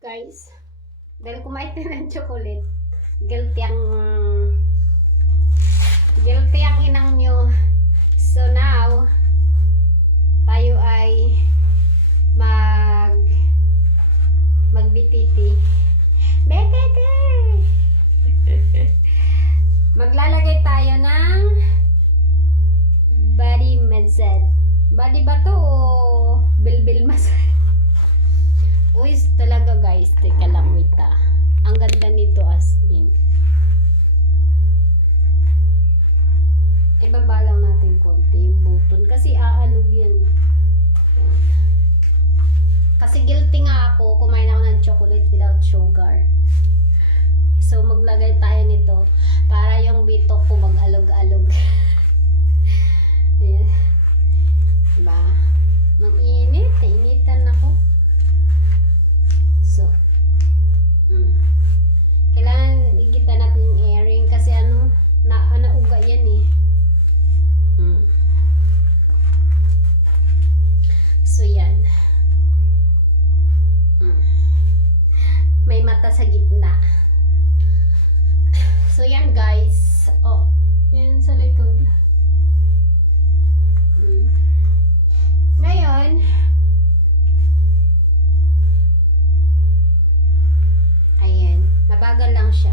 Guys, dahil kumain na ng chocolate, guilty ang inang nyo. So now, tayo ay magbititi. Betete! Maglalagay tayo ng body massage. Body ba to o bilbil massage? Uy, talaga guys, teka lang, wait ah. Ang ganda nito as in. Ibaba lang natin konti yung button kasi aalog yan. Kasi guilty nga ako, kumain ako ng chocolate without sugar. So maglagay tayo nito para yung bitok ko mag-alog-alog. Ayan. Diba? Nang init, initan ako. So, kailangan igita natin yung airing kasi nauga yan eh. So, yan. May mata sa gitna. So, yan guys. Oh, yan sa likod. Ngayon, ayan, mabagal lang siya.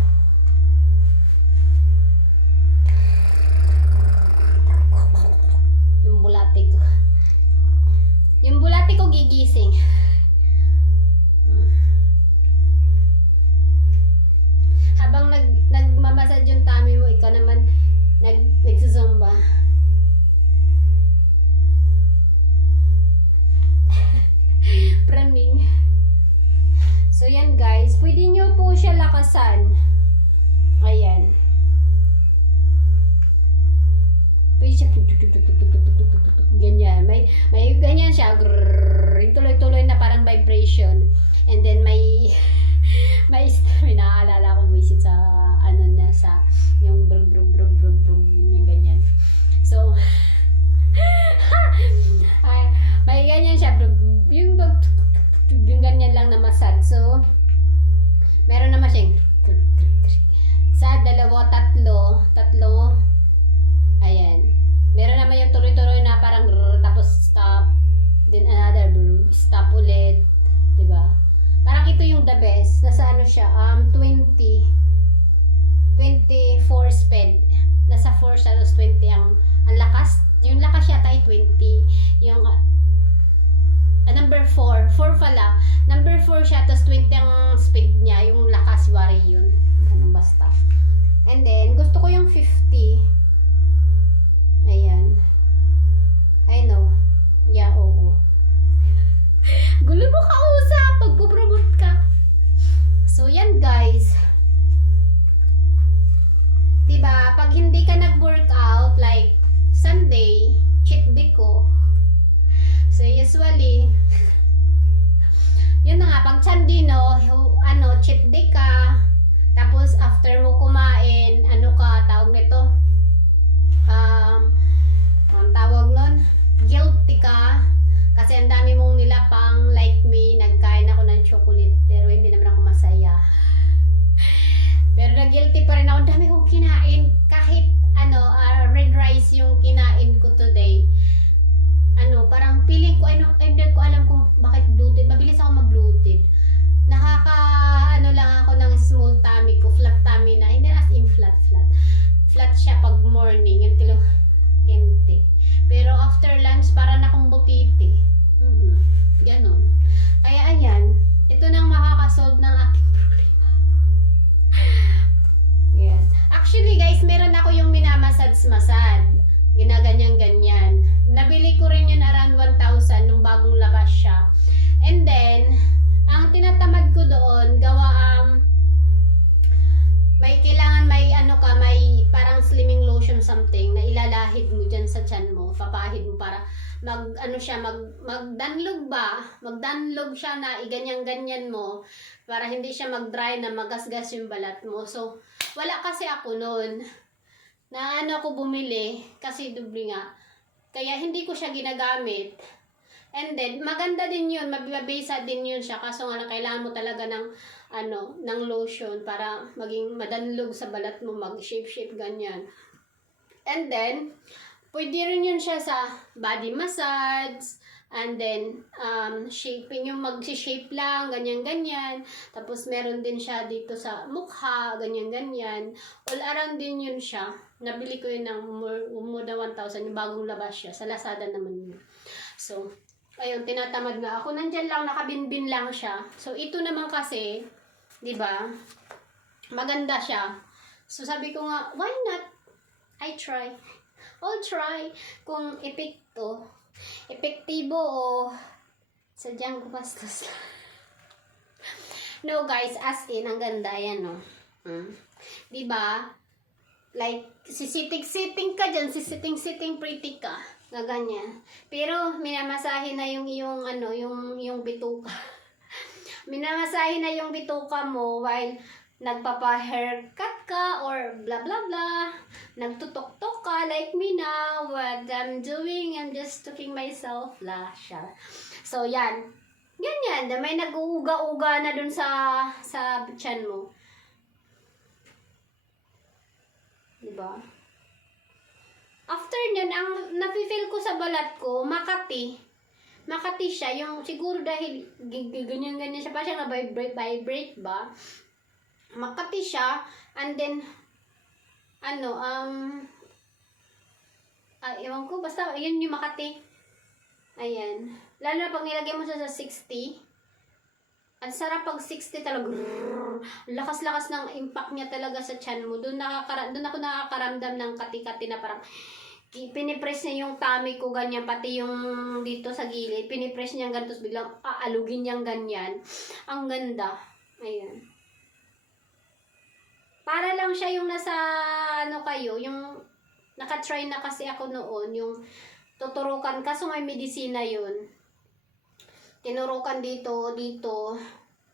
Yung bulate ko gigising. Habang nagmamasad yung tummy mo, ikaw naman nagsusumba. Praning. So, yan guys. Pwede nyo po siya lakasan. Ayan. Pwede siya ganyan. May ganyan siya. Grrrr. Tuloy-tuloy na parang vibration. And then may naaalala ko visit sa sa yung brug yung ganyan. So, may ganyan siya. Yung ganyan lang na massage. So, meron naman siyang sa dalawa, tatlo, ayan. Meron naman yung tuloy-tuloy na parang tapos stop, then another stop ulit, diba? Parang ito yung the best. Nasa siya, 24 speed. Nasa 4 sa 20 ang lakas. Yung lakas yata ay 20. Yung number 4 pala. Number 4 siya, tapos 20 ang speed niya. Yung lakas, wari yun. Ganun basta. And then, gusto ko yung 50. Ayan. I know. Yeah, oo. Gulo mo kausap pag pupromote ka. So, yan guys. Diba, pag hindi ka nag-workout, like, Sunday, cheat day ko. So, usually, yun na nga, pag Sunday, cheat day ka, tapos, after mo kumain, tawag nito, ang tawag nun, guilty ka, kasi ang dami mong nilapang, like me, nagkain ako ng chocolate, pero hindi naman ako masaya. Pero na-guilty pa rin ako, dami kong kinain, kahit, red rice yung kinain ko today. Parang feeling ko, hindi ko alam kung bakit bloated. Mabilis ako mag-bloated. Lang ako ng small tummy ko, flat tummy na, hindi as in flat. Flat siya pag morning, yung tilo empty. Pero after lunch, parang akong butiti. Ganon. Kaya ayan, ito nang makakasolve ng aking problema. Yes. Actually guys, meron ako yung minamassage-massage. Ginaganyan-ganyan. Nabili ko rin yun around 1,000 nung bagong labas siya. And then, ang tinatamad ko doon, may kailangan may parang slimming lotion something na ilalahid mo dyan sa tiyan mo, papahid mo para magdanlog siya na iganyan-ganyan mo para hindi siya mag-dry na magasgas yung balat mo. So, wala kasi ako noon na ako bumili kasi doble nga. Kaya hindi ko siya ginagamit. And then, maganda din yun, mabibisa din yun siya. Kaso nga lang, kailangan mo talaga ng, ng lotion para maging madanlog sa balat mo, mag-shape-shape, ganyan. And then, pwede rin yun siya sa body massage, and then, shaping, yung mag-shape lang, ganyan-ganyan. Tapos, meron din siya dito sa mukha, ganyan-ganyan. All around din yun siya. Nabili ko yun ng more than 1,000, yung bagong labas siya. Sa Lazada naman yun. So, ayun, tinatamad na ako. Nandyan lang, nakabinbin lang siya. So, ito naman kasi, di ba, maganda siya. So, sabi ko nga, why not? I'll try kung epektibo o sadyang gumastos. No guys, as in, ang ganda yan, no? Di ba? Like, sisiting ka dyan, sisiting pretty ka. Na ganyan. Pero, minamasahe na yung yung bituka. Minamasahe na yung bituka mo while nagpapa-haircut ka or blah blah blah. Nagtutok-tok ka like me now. What I'm doing, I'm just tuking myself. So, yan. Ganyan. May nag-uuga-uga na dun sa tiyan mo. Diba? After nyan, ang nafe-feel ko sa balat ko, Makati. Makati siya. Yung siguro dahil ganyan-ganyan siya. Pa siya na-vibrate ba? Makati siya. And then, ewan ko, basta, yun yung Makati. Ayan. Lalo na pag nilagay mo sa 60. Ang sarap pag 60 talaga. Lakas-lakas ng impact niya talaga sa tiyan mo. Doon ako nakakaramdam ng kati-kati na parang pinipress niya yung tummy ko ganyan, pati yung dito sa gilid. Pinipress niya ganito, biglang aalugin niyang ganyan. Ang ganda. Ayan. Para lang siya yung nasa, yung nakatry na kasi ako noon, yung tuturukan, kaso may medisina yun. Tinurukan dito.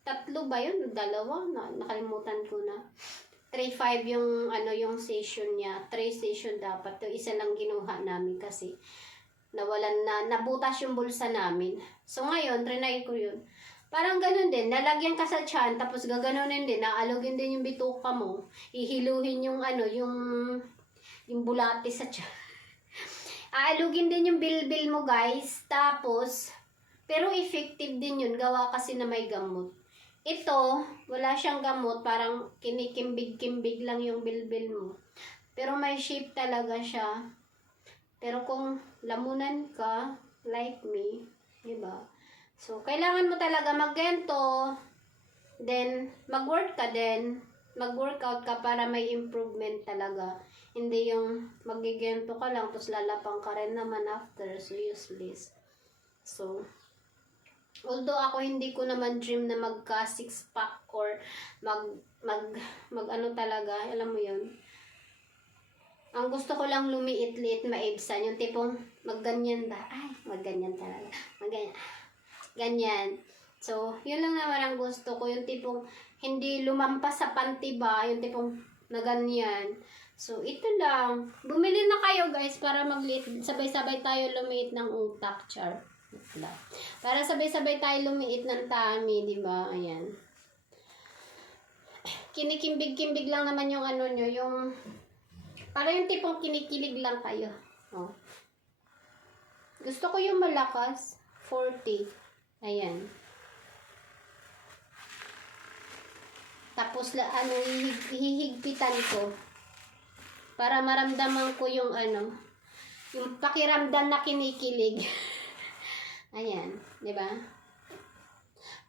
Tatlo ba yun? Dalawa? Nakalimutan ko na. 3-5 yung session niya. 3 session dapat. Yung isa lang ginuha namin kasi nabutas yung bulsa namin. So ngayon, trinay ko yun. Parang ganun din. Nalagyan ka sa tiyan, tapos gaganunin din. Naalugin din yung bituka mo. Ihiluhin yung yung bulate sa tiyan. Aalugin din yung bilbil mo, guys. Tapos, pero effective din yun. Gawa kasi na may gamot. Ito, wala siyang gamot. Parang kinikimbig-kimbig lang yung bilbil mo. Pero may shape talaga siya. Pero kung lamunan ka, like me, diba? So, kailangan mo talaga mag-gento. Then, mag-work ka din. Mag-workout ka para may improvement talaga. Hindi yung mag-gento ka lang, tapos lalapang ka rin naman after. So, useless. So, although ako hindi ko naman dream na magka 6-pack or mag talaga, alam mo yun. Ang gusto ko lang lumiit-liit, maibsan, yung tipong magganyan ba? Ay, magganyan talaga. Magganyan. Ganyan. So, yun lang naman ang gusto ko, yung tipong hindi lumampas sa panty ba, yung tipong na ganyan. So, ito lang. Bumili na kayo guys para magliit. Sabay-sabay tayo lumiit ng utak, char. Para sabay-sabay tayo lumiit ng tummy, di ba? Ayan. Kinikimbig-kimbig lang naman yung nyo, yung para yung tipong kinikilig lang kayo. Oh. Gusto ko yung malakas, 40. Ayan. Tapos hihigpitan ko para maramdaman ko yung yung pakiramdam na kinikilig. Ayan, 'di ba?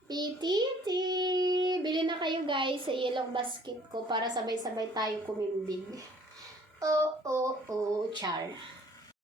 Pititi! Bili na kayo guys sa yellow basket ko para sabay-sabay tayo kumimbig. Oh, char.